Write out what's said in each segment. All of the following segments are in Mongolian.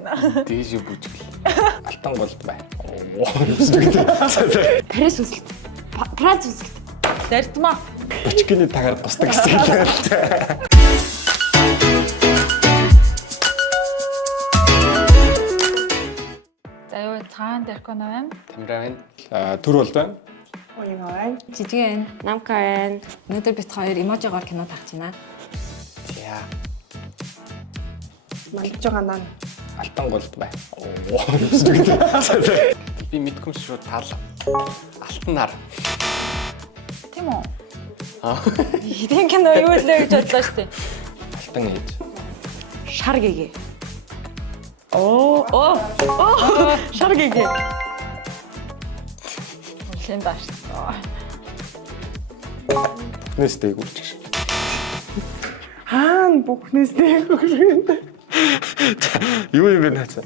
байна. Дээж бүжгэл. Алтан голд бай. Парис үзэл. Франц үзэл. Зардмаа. Өчгөний тагаар гусдаг гэсэн хэлээ. За юу цаан дэркона байна? Тамира байна. Түр бол байна. Оюун байна. Жижигэн. Намка байна. Өнөөдөр бид хоёр эможигоор кино тагч байна. За. Малж байгаа наа. Алтан голд бай. Би мэдгүй шууд таал. Алтан нар. Тийм үү? Хэдийн кино юу лээ гэж бодлоо шүү дээ. Алтан ээж. Шар гэгээ. Оо. Шар гэгээ. Үлэн даштай. Бүхнээс дээгүүрч. Хаана бүхнээс дээгүүр. Юу юм бэ наач?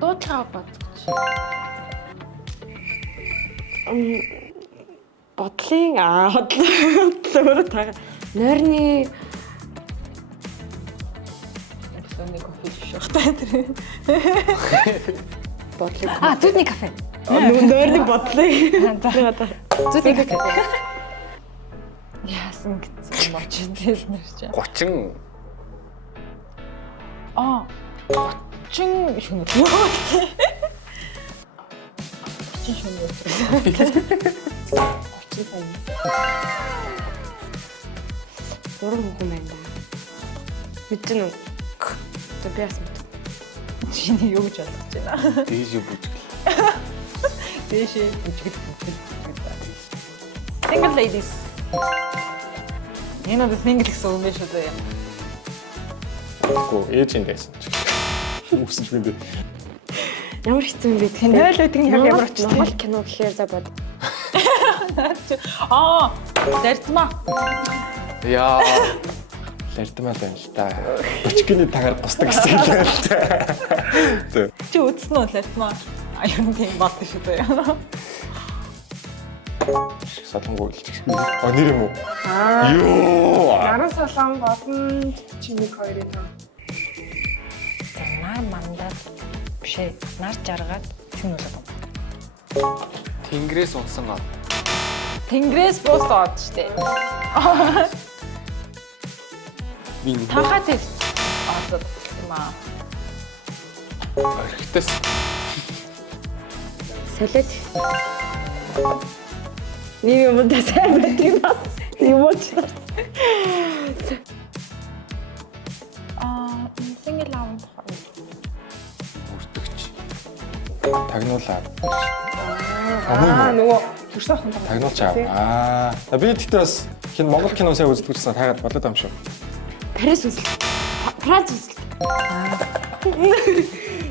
Дуудлага бодгоч. Бодлын бодлоо тага. Нойрны Нэг кофе шахтай тэр. бодлыг. Зүудний кафе. Нойрны бодлыг. Зүудний кафе. Яасан гэсэн юм очиж нэр чи. 30. 30 шөнө. 30 шөнө. 30 сая. Гурван хүн байна да. Мэдэн үү? Би яасан. Чиний юу гэж бодож байна? Дээж бүжгэл. Дэшээ бүжгэл. Single ladies. Энэ нь single гэсэн үг биш үү? Гоо ээжийн дэйсэн чи. Үсэж мэдээ. Ямар хэцүү юм бэ? Нойл байдаг нь ямар очтой. Монгол кино гэхээр за бод. Зардмаа. Яа. Лэрдмаа байна л та. Өчгөний тагаар гусдаг гэсэн хэлээ. Чи үзсэн үү зардмаа? Аюун тийм бат шүү дээ. Солонгоо илчих. Нэр юм уу? Юу. Наран солон болон чиний хоёрын тоо. За нар мандаад бишээ. Нар жаргаад чүн болоод. Тэнгэрээс унсан гоо. Тэнгэрээс бус доод штэ. Танхаа тест. Тийм аа. Орхитос. Солиод. Нэг юм да сайн байдаг бас. Юм уу ч. Single лав. Үрдэгч. Тагнуулаад. Нөгөө төрсөн хон. Тагнуулч аа. Би тэгтээ бас Монгол кино сайн үздэг гэсэн таагаад болоод юм шүү. Парис үзэл. Франц үзэл.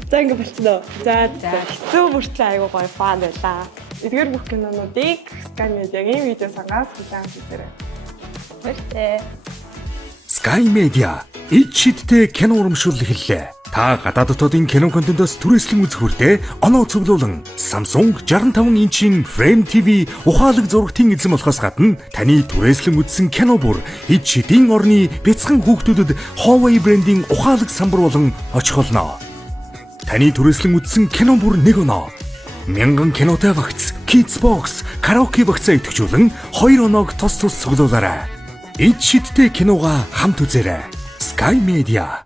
За ингэ болчихно. За хэцүү бүртлээ айгуу гоё фан байлаа. Эдгээр бүх кинонуудыг Sky Media-гийн видео сангаас хүлээн авчирээ. Баяртай. Sky Media ид шидтэй кино урамшуул эхэллээ. Та гадаад дотоодын кино контентоос түрээслэн үзэх хүртээ оноо цуглуулан Samsung 65 инчийн Frame TV ухаалаг зурагтын эзэн болохоос гадна таны түрээслэн үзсэн кино бүр ид шидийн орны бяцхан хүүхдүүдэд Huawei брендийн ухаалаг самбар болон очих болно. Таны түрээслэн үзсэн кино бүр 1 оноо. 1000 кинотой багц, Kids Box, караоке багцаа идэвхжүүлэн 2 оноог тус цуглуулаарай. Ид шидтэй кинога хамт үзээрэй. Sky Media